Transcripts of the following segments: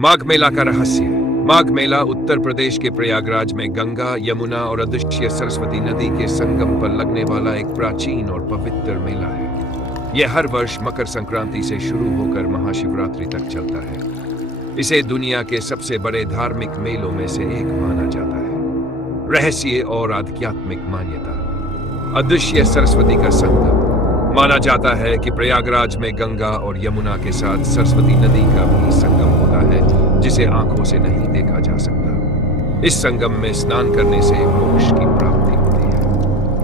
माघ मेला का रहस्य। माघ मेला उत्तर प्रदेश के प्रयागराज में गंगा, यमुना और अदृश्य सरस्वती नदी के संगम पर लगने वाला एक प्राचीन और पवित्र मेला है। यह हर वर्ष मकर संक्रांति से शुरू होकर महाशिवरात्रि तक चलता है। इसे दुनिया के सबसे बड़े धार्मिक मेलों में से एक माना जाता है। रहस्य और आध्यात्मिक मान्यता। अदृश्य सरस्वती का संगम। माना जाता है कि प्रयागराज में गंगा और यमुना के साथ सरस्वती नदी का भी संगम होता है, जिसे आंखों से नहीं देखा जा सकता। इस संगम में स्नान करने से मोक्ष की प्राप्ति होती है।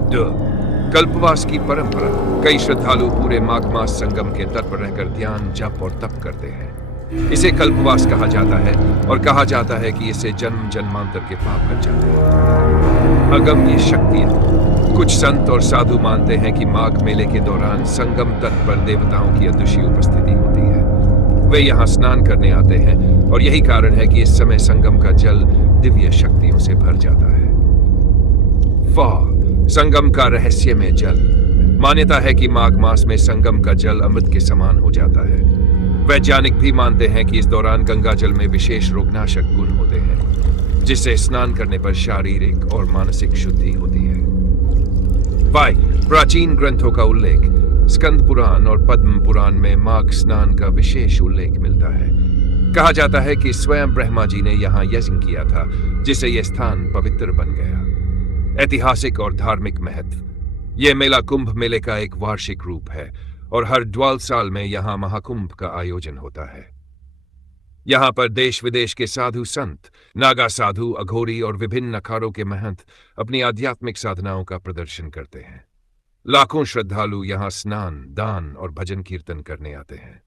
2. कल्पवास की परंपरा। कई श्रद्धालु पूरे माघ मास संगम के तट पर रहकर ध्यान, जप और तप करते हैं। इसे कल्पवास कहा जाता है और कहा जाता है कि इससे जन्म जन्मांतर के पाप कट जाते हैं। अगम्य शक्तियां। कुछ संत और साधु मानते हैं कि माघ मेले के दौरान संगम तट पर देवताओं की अदृश्य उपस्थिति होती है। वे यहाँ स्नान करने आते हैं और यही कारण है कि इस समय संगम का जल दिव्य शक्तियों से भर जाता है। संगम का रहस्यमय जल। मान्यता है कि माघ मास में संगम का जल अमृत के समान हो जाता है। वैज्ञानिक भी मानते हैं कि इस दौरान गंगा जल में विशेष रोगनाशक गुण होते हैं, जिससे स्नान करने पर शारीरिक और मानसिक शुद्धि होती है। प्राचीन ग्रंथों का उल्लेख। स्कंद पुराण और पद्म पुराण में माघ स्नान का विशेष उल्लेख मिलता है। कहा जाता है कि स्वयं ब्रह्मा जी ने यहाँ यज्ञ किया था, जिससे यह स्थान पवित्र बन गया। ऐतिहासिक और धार्मिक महत्व। यह मेला कुंभ मेले का एक वार्षिक रूप है और हर 12 साल में यहाँ महाकुंभ का आयोजन होता है। यहाँ पर देश विदेश के साधु संत, नागा साधु, अघोरी और विभिन्न अखाड़ों के महंत अपनी आध्यात्मिक साधनाओं का प्रदर्शन करते हैं। लाखों श्रद्धालु यहाँ स्नान, दान और भजन कीर्तन करने आते हैं।